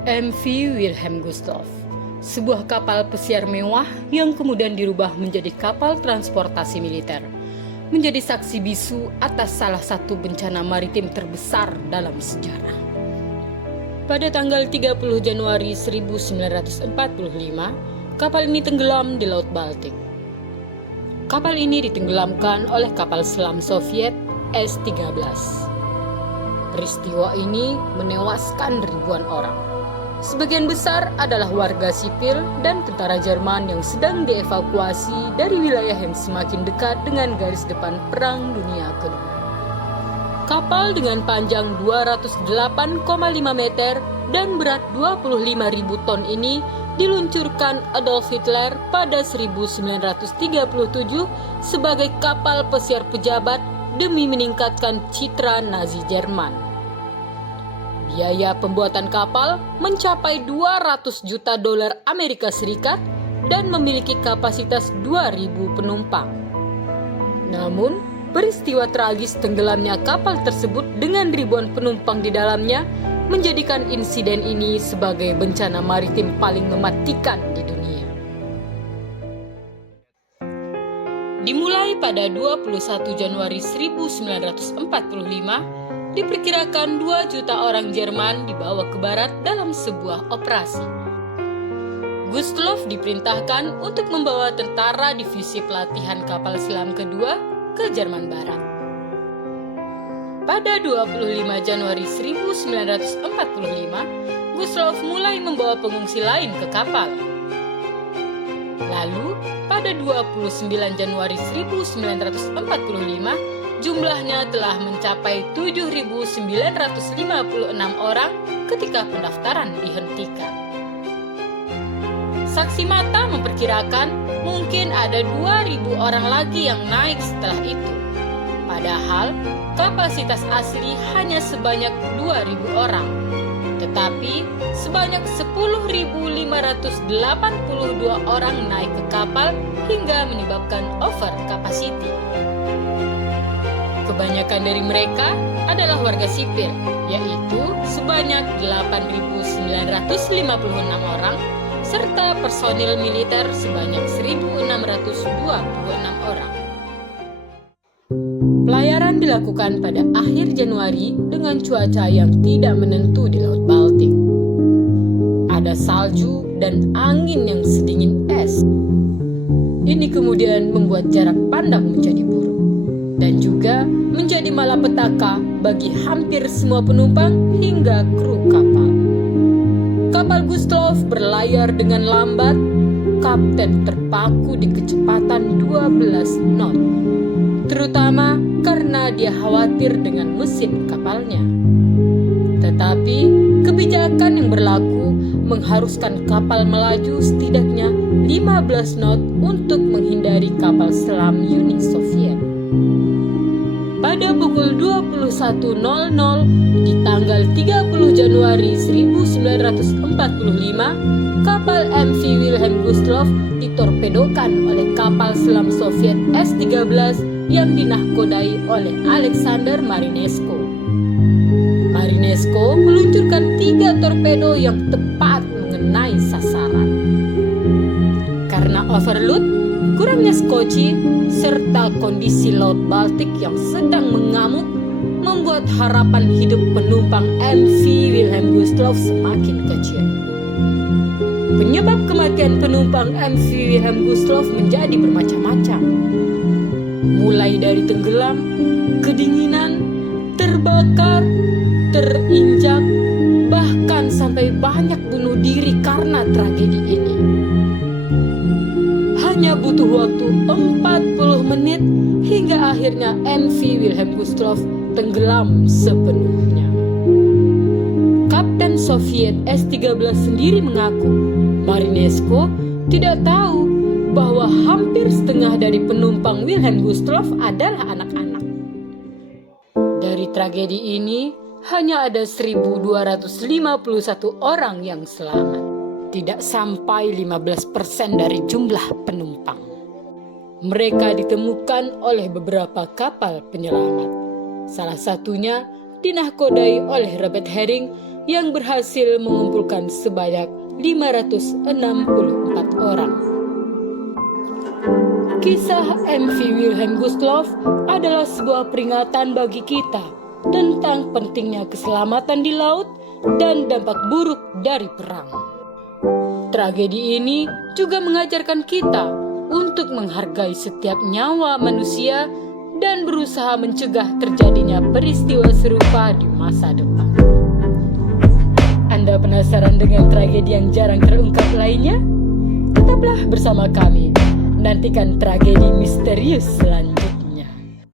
MV Wilhelm Gustloff, sebuah kapal pesiar mewah yang kemudian dirubah menjadi kapal transportasi militer, menjadi saksi bisu atas salah satu bencana maritim terbesar dalam sejarah. Pada tanggal 30 Januari 1945, kapal ini tenggelam di Laut Baltik. Kapal ini ditenggelamkan oleh kapal selam Soviet S-13. Peristiwa ini menewaskan ribuan orang. Sebagian besar adalah warga sipil dan tentara Jerman yang sedang dievakuasi dari wilayah yang semakin dekat dengan garis depan Perang Dunia Kedua. Kapal dengan panjang 208,5 meter dan berat 25.000 ton ini diluncurkan Adolf Hitler pada 1937 sebagai kapal pesiar pejabat demi meningkatkan citra Nazi Jerman. Biaya pembuatan kapal mencapai 200 juta dolar Amerika Serikat dan memiliki kapasitas 2.000 penumpang. Namun, peristiwa tragis tenggelamnya kapal tersebut dengan ribuan penumpang di dalamnya menjadikan insiden ini sebagai bencana maritim paling mematikan di dunia. Dimulai pada 21 Januari 1945, diperkirakan 2 juta orang Jerman dibawa ke barat dalam sebuah operasi. Gustloff diperintahkan untuk membawa tentara divisi pelatihan kapal selam kedua ke Jerman Barat. Pada 25 Januari 1945, Gustloff mulai membawa pengungsi lain ke kapal. Lalu, pada 29 Januari 1945, jumlahnya telah mencapai 7.956 orang ketika pendaftaran dihentikan. Saksi mata memperkirakan mungkin ada 2.000 orang lagi yang naik setelah itu. Padahal kapasitas asli hanya sebanyak 2.000 orang. Tetapi sebanyak 10.582 orang naik ke kapal hingga menyebabkan over capacity. Kebanyakan dari mereka adalah warga sipil, yaitu sebanyak 8.956 orang, serta personil militer sebanyak 1.626 orang. Pelayaran dilakukan pada akhir Januari dengan cuaca yang tidak menentu di Laut Baltik. Ada salju dan angin yang sedingin es. Ini kemudian membuat jarak pandang menjadi buruk dan juga menjadi malapetaka bagi hampir semua penumpang hingga kru kapal. Kapal Gustloff berlayar dengan lambat, kapten terpaku di kecepatan 12 knot, terutama karena dia khawatir dengan mesin kapalnya. Tetapi kebijakan yang berlaku mengharuskan kapal melaju setidaknya 15 knot untuk menghindari kapal selam Uni Soviet. Pada pukul 21.00 di tanggal 30 Januari 1945, kapal MV Wilhelm Gustloff ditorpedokan oleh kapal selam Soviet S-13 yang dinahkodai oleh Alexander Marinesko. Marinesko meluncurkan 3 torpedo yang tepat mengenai sasaran. Karena overload, kurangnya skoci, serta kondisi Laut Baltik yang sedang mengamuk membuat harapan hidup penumpang MV Wilhelm Gustloff semakin kecil. Penyebab kematian penumpang MV Wilhelm Gustloff menjadi bermacam-macam. Mulai dari tenggelam, kedinginan, terbakar, terinjak, bahkan sampai banyak bunuh diri karena tragedi ini. Hanya butuh waktu 40 menit hingga akhirnya MV Wilhelm Gustloff tenggelam sepenuhnya. Kapten Soviet S-13 sendiri mengaku Marinesko tidak tahu bahwa hampir setengah dari penumpang Wilhelm Gustloff adalah anak-anak. Dari tragedi ini hanya ada 1.251 orang yang selamat. Tidak sampai 15% dari jumlah penumpang. Mereka ditemukan oleh beberapa kapal penyelamat. Salah satunya dinahkodai oleh Robert Herring yang berhasil mengumpulkan sebanyak 564 orang. Kisah MV Wilhelm Gustloff adalah sebuah peringatan bagi kita tentang pentingnya keselamatan di laut dan dampak buruk dari perang. Tragedi ini juga mengajarkan kita untuk menghargai setiap nyawa manusia dan berusaha mencegah terjadinya peristiwa serupa di masa depan. Anda penasaran dengan tragedi yang jarang terungkap lainnya? Tetaplah bersama kami, nantikan tragedi misterius selanjutnya.